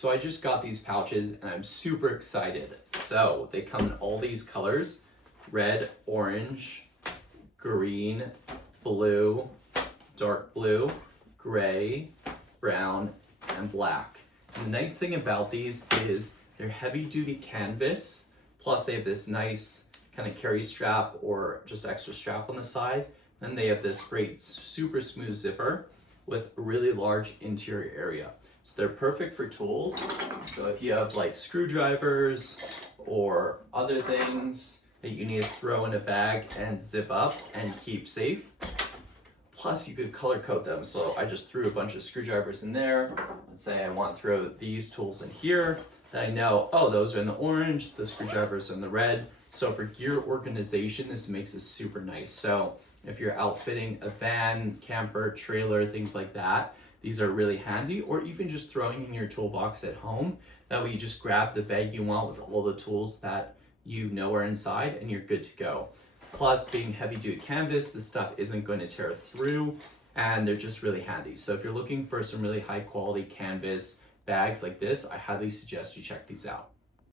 So I just got these pouches and I'm super excited. So they come in all these colors: red, orange, green, blue, dark blue, gray, brown, and black. And the nice thing about these is they're heavy duty canvas, plus they have this nice kind of carry strap or just extra strap on the side. Then they have this great super smooth zipper with a really large interior area. So they're perfect for tools. So if you have like screwdrivers or other things that you need to throw in a bag and zip up and keep safe. Plus you could color code them. So I just threw a bunch of screwdrivers in there. Let's say I want to throw these tools in here. Then I know, oh, those are in the orange, the screwdrivers are in the red. So for gear organization, this makes it super nice. So if you're outfitting a van, camper, trailer, things like that, these are really handy, or even just throwing in your toolbox at home. That way you just grab the bag you want with all the tools that you know are inside and you're good to go. Plus being heavy duty canvas, the stuff isn't going to tear through and they're just really handy. So if you're looking for some really high quality canvas bags like this, I highly suggest you check these out.